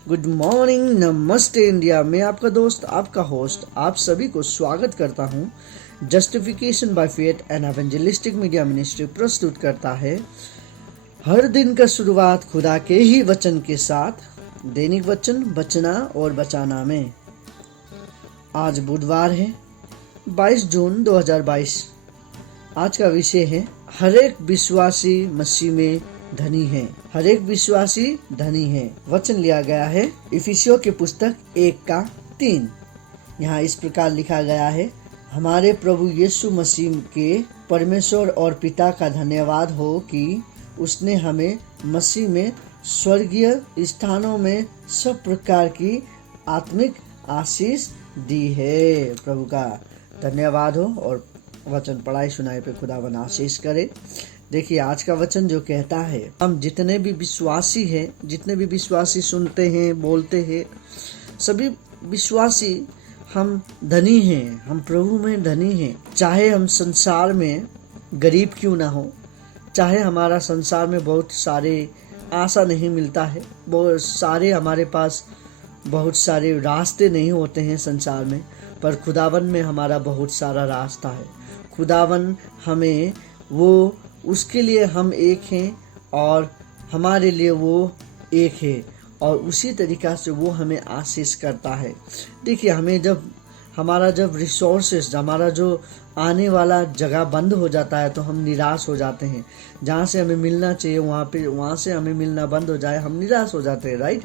Good morning, नमस्ते India. मैं आपका दोस्त, आपका होस्ट, आप सभी को स्वागत करता हूं। Justification by faith and evangelistic media ministry प्रस्तुत करता है हर दिन का शुरुआत खुदा के ही वचन के साथ, दैनिक वचन बचना और बचाना में। आज बुधवार है, 22 जून 2022। आज का विषय है हर एक विश्वासी मसीह में धनी है। हर एक विश्वासी धनी है। वचन लिया गया है इफिसियों की पुस्तक 1:3। यहाँ इस प्रकार लिखा गया है, हमारे प्रभु यीशु मसीह के परमेश्वर और पिता का धन्यवाद हो कि उसने हमें मसीह में स्वर्गीय स्थानों में सब प्रकार की आत्मिक आशीष दी है। प्रभु का धन्यवाद हो और वचन पढ़ाई सुनाई पे खुदावन आशीष करे। देखिए आज का वचन जो कहता है, हम जितने भी विश्वासी हैं, जितने भी विश्वासी सुनते हैं, बोलते हैं, सभी विश्वासी हम धनी हैं, हम प्रभु में धनी हैं। चाहे हम संसार में गरीब क्यों ना हो, चाहे हमारा संसार में बहुत सारे आशा नहीं मिलता है, बहुत सारे हमारे पास बहुत सारे रास्ते नहीं होते हैं संसार में, पर खुदावन में हमारा बहुत सारा रास्ता है। खुदावन हमें वो, उसके लिए हम एक हैं और हमारे लिए वो एक है, और उसी तरीक़ा से वो हमें आशीष करता है। देखिए हमें जब हमारा रिसोर्सेस, हमारा जो आने वाला जगह बंद हो जाता है तो हम निराश हो जाते हैं। जहाँ से हमें मिलना चाहिए वहाँ से हमें मिलना बंद हो जाए, हम निराश हो जाते हैं, राइट।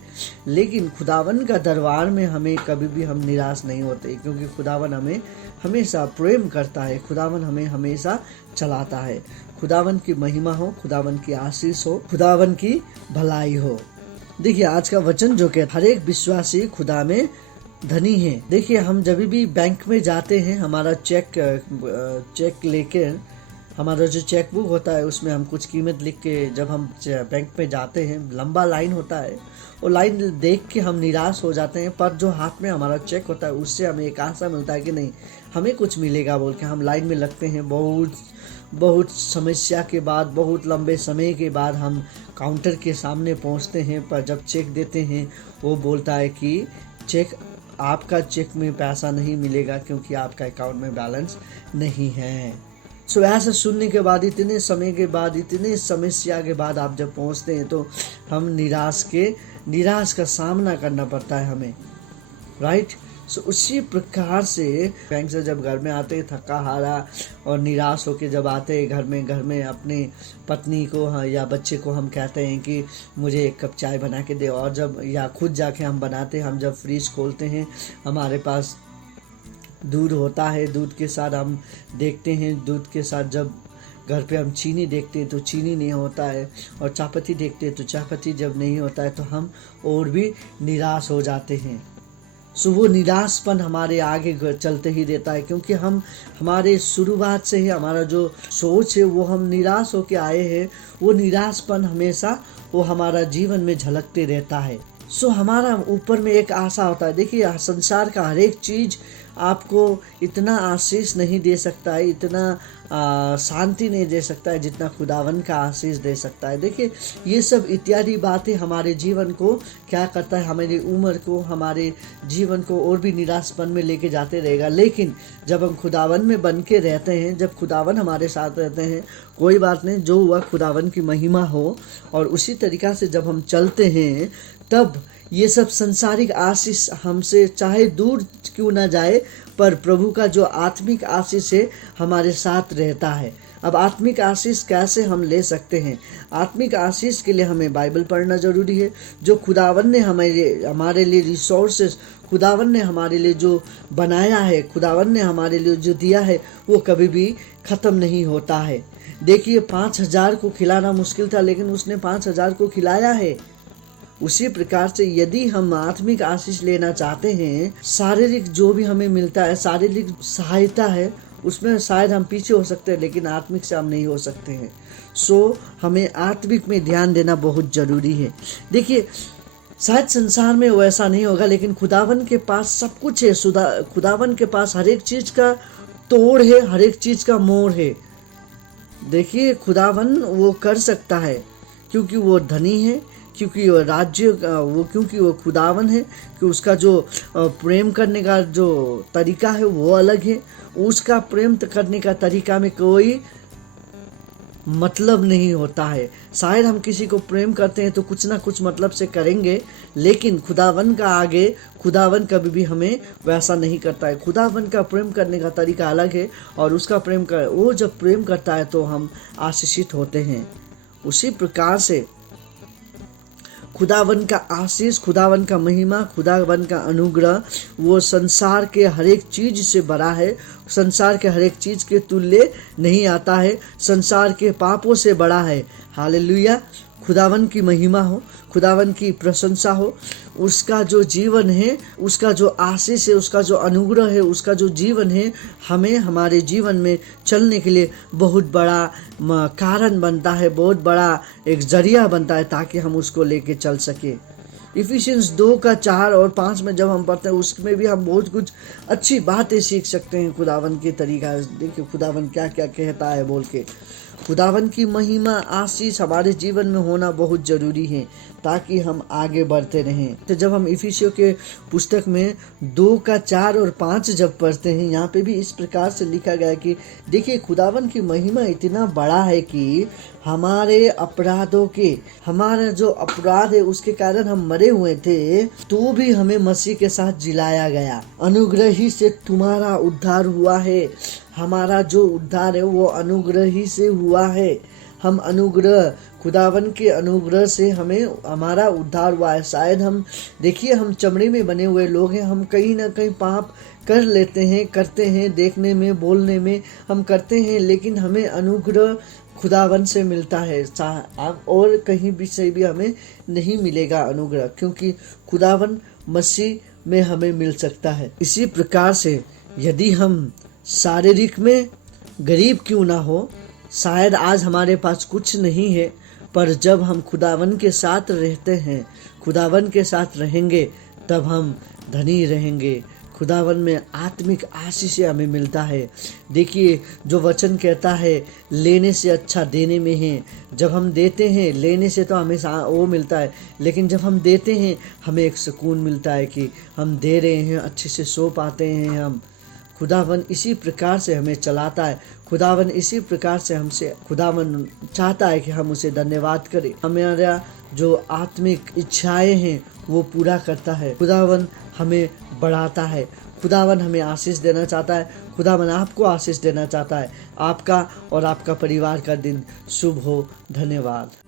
लेकिन खुदावन का दरबार में हमें कभी भी हम निराश नहीं होते, क्योंकि खुदावन हमें हमेशा प्रेम करता है, खुदावन हमें हमेशा चलाता है। खुदावन की महिमा हो, खुदावन की आशीष हो, खुदावन की भलाई हो। देखिए आज का वचन जो कहता है हर एक विश्वासी खुदा में धनी है। देखिए हम जब भी बैंक में जाते हैं, हमारा चेक लेकर, हमारा जो चेक बुक होता है उसमें हम कुछ कीमत लिख के जब हम बैंक में जाते हैं, लंबा लाइन होता है, वो लाइन देख के हम निराश हो जाते हैं, पर जो हाथ में हमारा चेक होता है उससे हमें एक आशा मिलता है कि नहीं, हमें कुछ मिलेगा बोल के हम लाइन में लगते हैं। बहुत समस्या के बाद, बहुत लंबे समय के बाद हम काउंटर के सामने पहुंचते हैं, पर जब चेक देते हैं वो बोलता है कि आपका चेक में पैसा नहीं मिलेगा क्योंकि आपका अकाउंट में बैलेंस नहीं है। सो ऐसा सुनने के बाद, इतने समय के बाद, इतने समस्या के बाद आप जब पहुंचते हैं तो हम निराश का सामना करना पड़ता है हमें, राइट। सो उसी प्रकार से बैंक से जब घर में आते हैं थका हारा और निराश होकर जब आते हैं घर में अपने पत्नी को या बच्चे को हम कहते हैं कि मुझे एक कप चाय बना के दे, और जब या खुद जाके हम बनाते हैं, हम जब फ्रिज खोलते हैं हमारे पास दूध होता है, दूध के साथ हम देखते हैं, दूध के साथ जब घर पे हम चीनी देखते हैं तो चीनी नहीं होता है, और चायपत्ती देखते हैं तो चायपत्ती जब नहीं होता है तो हम और भी निराश हो जाते हैं। सो वो निराशपन हमारे आगे चलते ही रहता है, क्योंकि हम हमारे शुरुआत से ही हमारा जो सोच है वो हम निराश होके आए हैं। वो निराशपन हमेशा वो हमारा जीवन में झलकते रहता है। सो हमारा ऊपर में एक आशा होता है। देखिए संसार का हर एक चीज़ आपको इतना आशीष नहीं दे सकता है, इतना शांति नहीं दे सकता है जितना खुदावन का आशीष दे सकता है। देखिए ये सब इत्यादि बातें हमारे जीवन को क्या करता है, हमारी उम्र को, हमारे जीवन को और भी निराशपन में लेके जाते रहेगा। लेकिन जब हम खुदावन में बन के रहते हैं, जब खुदावन हमारे साथ रहते हैं, कोई बात नहीं, जो हुआ खुदावन की महिमा हो, और उसी तरीक़ा से जब हम चलते हैं तब ये सब संसारिक आशीष हमसे चाहे दूर क्यों ना जाए, पर प्रभु का जो आत्मिक आशीष है हमारे साथ रहता है। अब आत्मिक आशीष कैसे हम ले सकते हैं? आत्मिक आशीष के लिए हमें बाइबल पढ़ना ज़रूरी है। जो खुदावन ने हमारे लिए रिसोर्सेस, खुदावन ने हमारे लिए जो बनाया है, खुदावन ने हमारे लिए जो दिया है, वो कभी भी ख़त्म नहीं होता है। देखिए 5000 को खिलाना मुश्किल था, लेकिन उसने 5000 को खिलाया है। उसी प्रकार से यदि हम आत्मिक आशीष लेना चाहते हैं, शारीरिक जो भी हमें मिलता है, शारीरिक सहायता है, उसमें शायद हम पीछे हो सकते हैं, लेकिन आत्मिक से हम नहीं हो सकते हैं। सो हमें आत्मिक में ध्यान देना बहुत ज़रूरी है। देखिए शायद संसार में वैसा नहीं होगा, लेकिन खुदावन के पास सब कुछ है। खुदावन के पास हर एक चीज़ का तोड़ है, हर एक चीज़ का मोड़ है। देखिए खुदावन वो कर सकता है, क्योंकि वो धनी है, क्योंकि क्योंकि वो खुदावन है, कि उसका जो प्रेम करने का जो तरीका है वो अलग है। उसका प्रेम करने का तरीका में कोई मतलब नहीं होता है। शायद हम किसी को प्रेम करते हैं तो कुछ ना कुछ मतलब से करेंगे, लेकिन खुदावन का आगे खुदावन कभी भी हमें वैसा नहीं करता है। खुदावन का प्रेम करने का तरीका अलग है, और उसका वो जब प्रेम करता है तो हम आशीषित होते हैं। उसी प्रकार से खुदावन का आशीष, खुदावन का महिमा, खुदावन का अनुग्रह वो संसार के हर एक चीज से बड़ा है, संसार के हर एक चीज के तुल्य नहीं आता है, संसार के पापों से बड़ा है। हालेलुया। खुदावन की महिमा हो, खुदावन की प्रशंसा हो। उसका जो जीवन है, उसका जो आशीष है, उसका जो अनुग्रह है, उसका जो जीवन है, हमें हमारे जीवन में चलने के लिए बहुत बड़ा कारण बनता है, बहुत बड़ा एक जरिया बनता है, ताकि हम उसको लेके चल सके। इफिशियंस 2:4 और 5 में जब हम पढ़ते हैं, उसमें भी हम बहुत कुछ अच्छी बातें सीख सकते हैं खुदावन के तरीका। देखिए खुदावन क्या क्या कहता है बोल के। खुदावन की महिमा, आशीष हमारे जीवन में होना बहुत जरूरी है, ताकि हम आगे बढ़ते रहें। तो जब हम इफिसियों के पुस्तक में 2:4 और 5 जब पढ़ते हैं, यहाँ पे भी इस प्रकार से लिखा गया कि देखिए खुदावन की महिमा इतना बड़ा है कि हमारे अपराधों के, हमारा जो अपराध है उसके कारण हम मरे हुए थे, तो भी हमें मसीह के साथ जिलाया गया। अनुग्रह ही से तुम्हारा उद्धार हुआ है। हमारा जो उद्धार है वो अनुग्रह ही से हुआ है। हम अनुग्रह, खुदावन के अनुग्रह से हमें हमारा उद्धार हुआ है। शायद हम देखिए, हम चमड़े में बने हुए लोग हैं, हम कहीं ना कहीं पाप कर लेते हैं, करते हैं, देखने में, बोलने में हम करते हैं, लेकिन हमें अनुग्रह खुदावन से मिलता है। और कहीं भी से भी हमें नहीं मिलेगा अनुग्रह, क्योंकि खुदावन मसीह में हमें मिल सकता है। इसी प्रकार से यदि हम शारीरिक में गरीब क्यों ना हो, शायद आज हमारे पास कुछ नहीं है, पर जब हम खुदावन के साथ रहते हैं, खुदावन के साथ रहेंगे, तब हम धनी रहेंगे। खुदावन में आत्मिक आशीष हमें मिलता है। देखिए जो वचन कहता है, लेने से अच्छा देने में है। जब हम देते हैं, लेने से तो हमें वो मिलता है, लेकिन जब हम देते हैं हमें एक सुकून मिलता है कि हम दे रहे हैं, अच्छे से सो पाते हैं हम। खुदावन इसी प्रकार से हमें चलाता है। खुदावन इसी प्रकार से खुदावन चाहता है कि हम उसे धन्यवाद करें। हमारा जो आत्मिक इच्छाएं हैं वो पूरा करता है। खुदावन हमें बढ़ाता है। खुदावन हमें आशीष देना चाहता है। खुदावन आपको आशीष देना चाहता है। आपका और आपका परिवार का दिन शुभ हो। धन्यवाद।